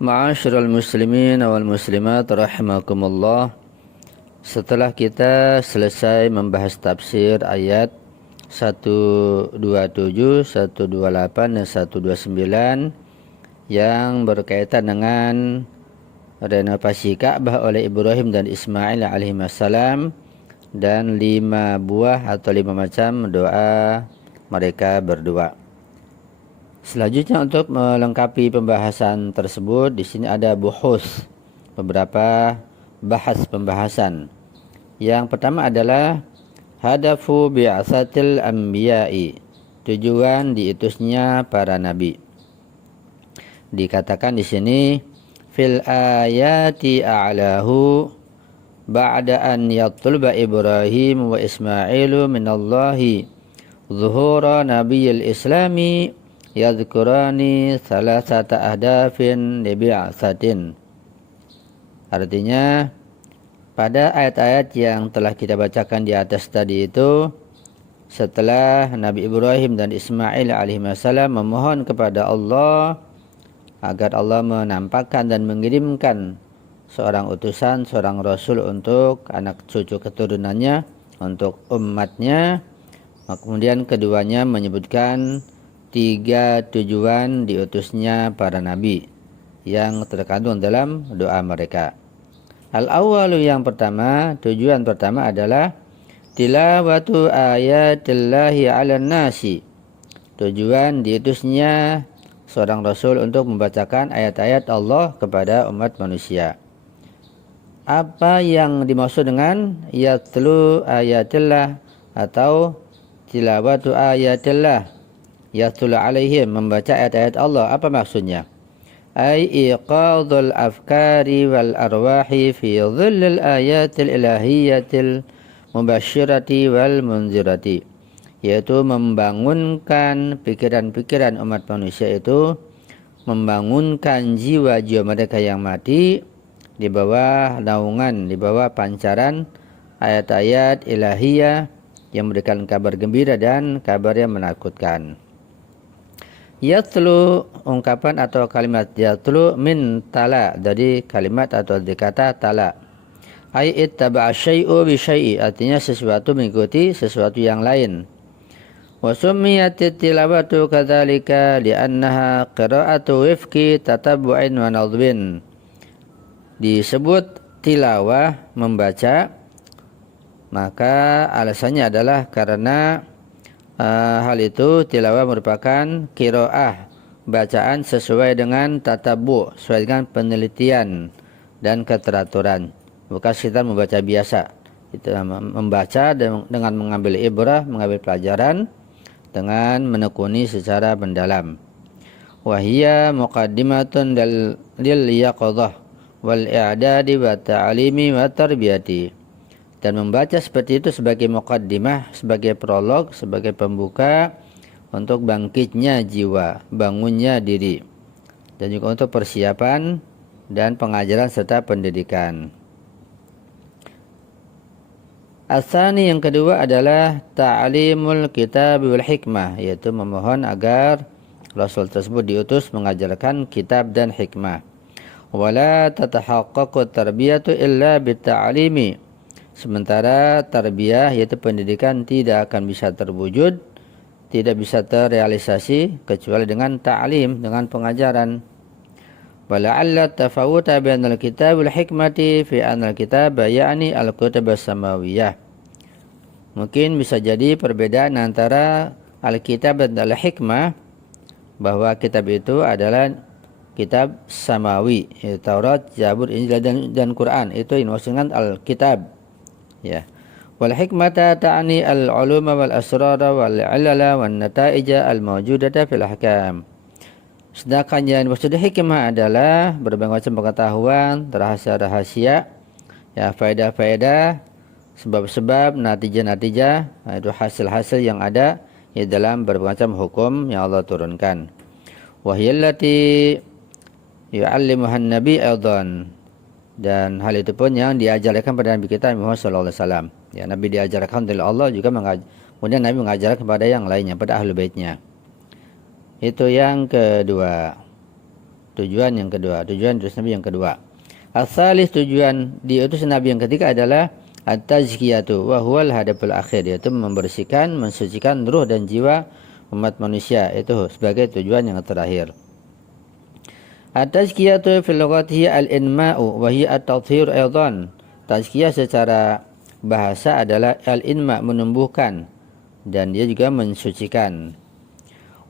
Ma'asyiral muslimin wal muslimat rahimakumullah. Setelah kita selesai membahas tafsir ayat 127, 128 dan 129 yang berkaitan dengan renovasi Ka'bah oleh Ibrahim dan Ismail alaihissalam dan 5 buah atau 5 macam doa mereka berdua. Selanjutnya untuk melengkapi pembahasan tersebut, di sini ada buhus, beberapa pembahasan. Yang pertama adalah hadafu bi'atsatil anbiya'i, tujuan diutusnya para nabi. Dikatakan di sini fil ayati a'lahu ba'da an yatluba Ibrahim wa Ismailu minallahi zuhura nabiyil islami yadhkurani salasata ahdafin libi'atsatin. Artinya pada ayat-ayat yang telah kita bacakan di atas tadi itu, setelah Nabi Ibrahim dan Ismail alaihissalam memohon kepada Allah agar Allah menampakkan dan mengirimkan seorang utusan, seorang rasul untuk anak cucu keturunannya, untuk umatnya, kemudian keduanya menyebutkan 3 tujuan diutusnya para nabi yang terkandung dalam doa mereka. Al-awwalu, yang pertama, tujuan pertama adalah tilawatu ayatillahi 'alan nasi. Tujuan diutusnya seorang rasul untuk membacakan ayat-ayat Allah kepada umat manusia. Apa yang dimaksud dengan yatlu ayatillah atau tilawatu ayatillah? Yatlu alaihim, membaca ayat-ayat Allah, apa maksudnya? Ay iqadul afkari wal arwahi fi dhillil ayatil ilahiyatil mubasyirati wal munzirati, yaitu membangunkan pikiran-pikiran umat manusia itu, membangunkan jiwa-jiwa mereka yang mati di bawah naungan, di bawah pancaran ayat-ayat ilahiyah yang memberikan kabar gembira dan kabar yang menakutkan. Yatlu, ungkapan atau kalimat yatlu min tala, dari kalimat atau dari kata tala. Ai ittaba'a syai'u bi syai'i, artinya sesuatu mengikuti sesuatu yang lain. Wa summiyat tilawatu kadzalika li'annaha qira'atu wifqi tatabbu'in wa nadhbin. Disebut tilawah, membaca, maka alasannya adalah karena hal itu tilawah merupakan qiraah, bacaan sesuai dengan tatabu, sesuai dengan penelitian dan keteraturan, bukan sekedar membaca biasa. Itu membaca dengan mengambil ibrah, mengambil pelajaran, dengan menekuni secara mendalam. Wahia muqaddimatun lil yaqadhah wal i'dadi wa ta'limi wa tarbiyati. Dan membaca seperti itu sebagai muqaddimah, sebagai prolog, sebagai pembuka untuk bangkitnya jiwa, bangunnya diri, dan juga untuk persiapan dan pengajaran serta pendidikan. Asani, yang kedua adalah ta'limul kitab wal hikmah, yaitu memohon agar Rasul tersebut diutus mengajarkan kitab dan hikmah. Wala tatahaqqaqu tarbiyatu illa bitta'limi. Sementara tarbiyah, yaitu pendidikan, tidak akan bisa terwujud, tidak bisa terrealisasi kecuali dengan ta'lim, dengan pengajaran. Wala'alla tafawuta bainal kitab wal hikmati fi anal kitab ya'ni al-kutub as-samawiyah. Mungkin bisa jadi perbedaan antara al-kitab dan al-hikmah, bahwa kitab itu adalah kitab samawi, yaitu Taurat, Zabur, Injil dan Quran. Itu yang dimaksudkan al-kitab. Ya. Wal hikmata ta'ni al-uluma wal asrara wal ilala wan nata'ija al-mawjudata fil ahkam. Sedangkan yang dimaksud hikmah adalah berbagai macam pengetahuan, rahasia-rahasia, ya, faedah-faedah, sebab-sebab, natijah-natijah, itu hasil-hasil yang ada di dalam berbagai macam hukum yang Allah turunkan. Wahiyallati yu'allimuhan nabi aidan, dan hal itu pun yang diajarkan pada Nabi kita Muhammad SAW. Ya, Nabi diajarkan oleh Allah juga, kemudian Nabi mengajarkan kepada yang lainnya, pada ahlu baitnya. Itu yang kedua. tujuan yang kedua, tujuan diutus Nabi yang kedua. As-salis, tujuan diutus Nabi yang ketiga adalah at-tazkiyatu wa huwal hadaful akhir, yaitu membersihkan, mensucikan ruh dan jiwa umat manusia, itu sebagai tujuan yang terakhir. At-tazkiyatu fil lughati al-inma'u wa hiya at-tathhir aidan. Tazkiyah secara bahasa adalah al-inma, menumbuhkan, dan dia juga mensucikan.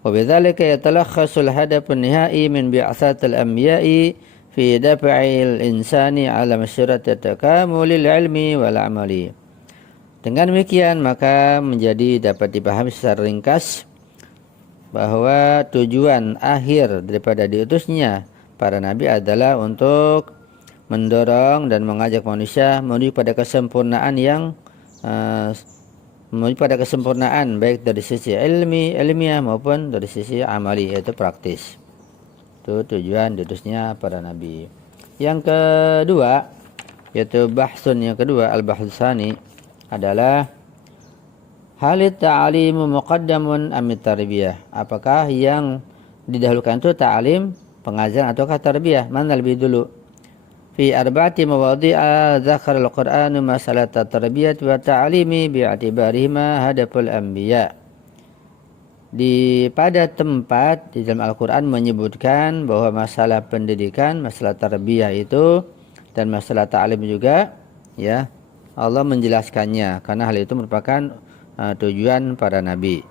Wa bidzalika yatalakhasul hadafun nihai min bi'atsatil anbiya'i fi daf'il insani ala masyarati takamulil ilmi wal amali. Dengan demikian maka menjadi dapat dipahami secara ringkas bahwa tujuan akhir daripada diutusnya para nabi adalah untuk mendorong dan mengajak manusia menuju pada kesempurnaan yang menuju pada kesempurnaan baik dari sisi ilmiah maupun dari sisi amali, yaitu praktis. Itu tujuan diutusnya para nabi. Yang kedua, yaitu bahsun yang kedua, al-bahs tsani adalah halit ta'alimu muqaddamun amit tarbiyah. Apakah yang didahulukan itu ta'alim, pengajaran, ataukah tarbiyah? Mana lebih dulu? Fi arba'ati mawadhi'a dzakara al-Qur'anu masalah tarbiyah wa ta'alimi bi'atibarihima hadaful anbiya. Pada tempat di dalam Al-Quran menyebutkan bahwa masalah pendidikan, masalah tarbiyah itu dan masalah ta'lim juga, ya, Allah menjelaskannya karena hal itu merupakan tujuan para nabi.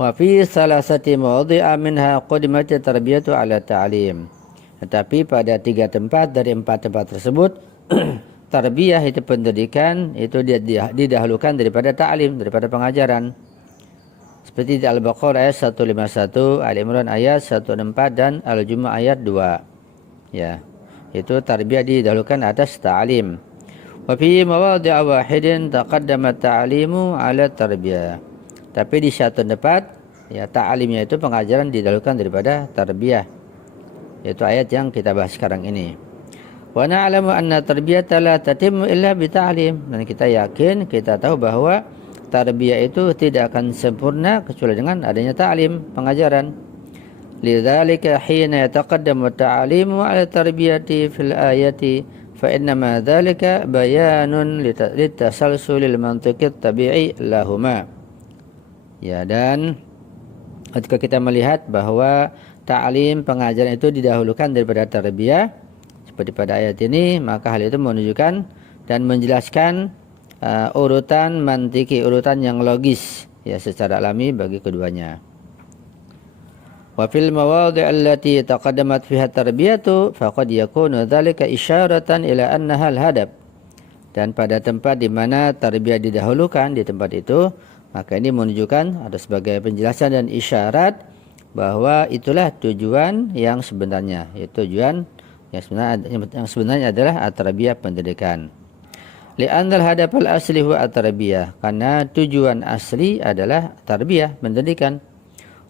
Wa fi salasati mawadhi'a minha qadimat tarbiyatu ala ta'lim. Tetapi pada 3 tempat dari 4 tempat tersebut tarbiyah itu pendidikan itu didahulukan daripada ta'lim, daripada pengajaran. Seperti di Al-Baqarah ayat 151, Al-Imran ayat 164 dan Al-Jumu'ah ayat 2. Ya, itu tarbiyah didahulukan atas ta'lim. Wa fi mawadhi'a wahidin taqaddamat ta'limu 'ala tarbiyah. Tapi di satu tempat, ya, ta'limnya itu pengajaran didahulukan daripada tarbiyah. Yaitu ayat yang kita bahas sekarang ini. Wa na'lamu anna tarbiyata la tatimmu illa bi ta'lim. Dan kita yakin, kita tahu bahwa tarbiyah itu tidak akan sempurna kecuali dengan adanya ta'lim, pengajaran. Lidzalika hina yataqaddamu ta'limu 'ala tarbiyati fil ayati fa innama dzalika bayanun litasalsulil mantiqit tabi'i lahuma. Ya, dan ketika kita melihat bahwa ta'lim, pengajaran itu didahulukan daripada tarbiyah seperti pada ayat ini, maka hal itu menunjukkan dan menjelaskan urutan mantiki, urutan yang logis, ya, secara alami bagi keduanya. Wa fil mawadhi' allati taqaddamat fiha tarbiyatu faqad yakunu dzalika isyaratan ila annaha al-hadaf. Dan pada tempat di mana tarbiyah didahulukan di tempat itu, maka ini menunjukkan ada sebagai penjelasan dan isyarat bahwa itulah tujuan yang sebenarnya, yaitu tujuan yang sebenarnya adalah at-tarbiyah, pendidikan. Li'annal hadaful asli huwa at-tarbiyah, karena tujuan asli adalah tarbiyah, pendidikan.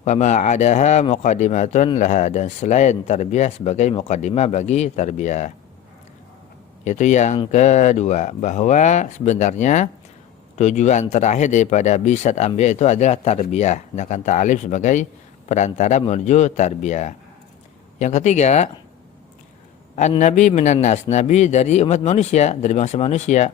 Wa ma 'adaha muqaddimatun laha, dan selain tarbiyah sebagai muqaddimah bagi tarbiyah. Itu yang kedua, bahwa sebenarnya tujuan terakhir daripada bi'tsat anbiya itu adalah tarbiyah, sedangkan ta'lim sebagai perantara menuju tarbiyah. Yang ketiga, an-nabi minan nas, nabi dari umat manusia, dari bangsa manusia.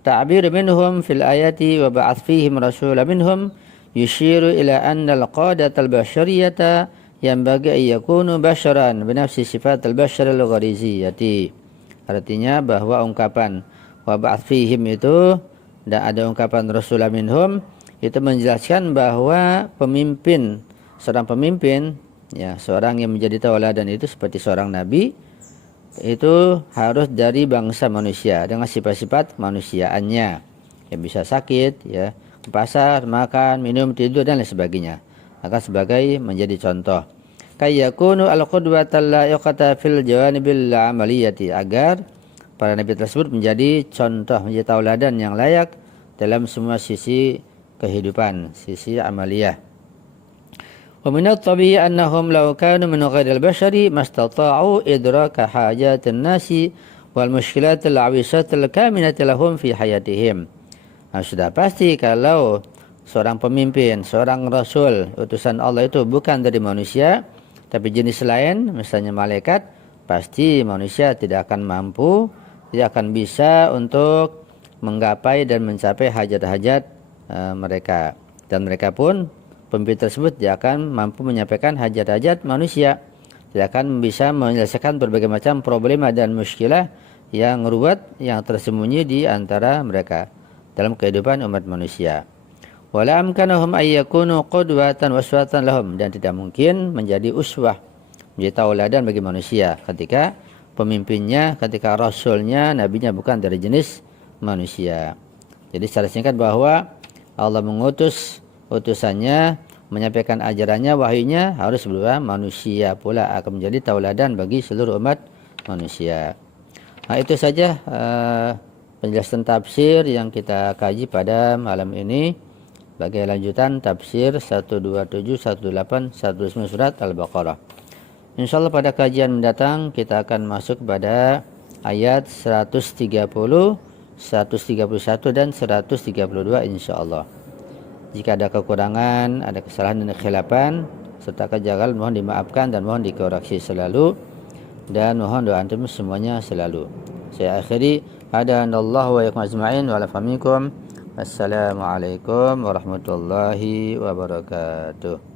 Ta'bir minhum fil ayati wa ba'ath fihim rasulan minhum yushiru ila anna al-qadat al-bashariyata yanbaghi an yakunu basharan bi nafsi sifat al-bashar al-ghariziyati. Artinya bahwa ungkapan wa ba'ath fihim itu, dan ada ungkapan rasulan minhum, itu menjelaskan bahwa pemimpin, seorang pemimpin, ya, seorang yang menjadi tauladan itu seperti seorang nabi, itu harus dari bangsa manusia dengan sifat-sifat kemanusiaannya, yang bisa sakit, ya, ke pasar, makan, minum, tidur dan lain sebagainya, akan sebagai menjadi contoh. Kayyakunu al-qudwatal la'iqata fil jawanibil amaliyati, agar para nabi tersebut menjadi contoh, menjadi tauladan yang layak dalam semua sisi kehidupan, sisi amaliyah. Wa min at-tabi'i annahum law kanu min ghairil bashari mastata'u idraka hajatin nasi wal mushkilatil 'awisatil kaminati lahum fi hayatihim. Nah, sudah pasti kalau seorang pemimpin, seorang rasul, utusan Allah itu bukan dari manusia, Tapi jenis lain, misalnya malaikat, pasti manusia tidak akan mampu, tidak akan bisa untuk menggapai dan mencapai hajat-hajat mereka. Dan mereka pun, pemimpin tersebut tidak akan mampu menyampaikan hajat-hajat manusia. Tidak akan bisa menyelesaikan berbagai macam problema dan muskilah yang ruwet, yang tersembunyi di antara mereka dalam kehidupan umat manusia. Wala amkanahum ayyakunu qudwatan waswatan lahum, dan tidak mungkin menjadi uswah, menjadi tauladan bagi manusia ketika pemimpinnya, ketika rasulnya, nabinya bukan dari jenis manusia. Jadi secara singkat bahwa Allah mengutus utusannya, menyampaikan ajarannya, wahyunya harus berupa manusia pula, akan menjadi tauladan bagi seluruh umat manusia. Nah, itu saja penjelasan tafsir yang kita kaji pada malam ini. Sebagai lanjutan tafsir 127, 128, 129 surat Al-Baqarah. Insyaallah pada kajian mendatang kita akan masuk pada ayat 130, 131 dan 132 insyaallah. Jika ada kekurangan, ada kesalahan dan khilafan serta kejanggalan, mohon dimaafkan dan mohon dikoreksi selalu, dan mohon doa antum semuanya selalu. Saya akhiri, hadanallahu wa iyyakum ajma'in wa ala fahmikum. Assalamualaikum warahmatullahi wabarakatuh.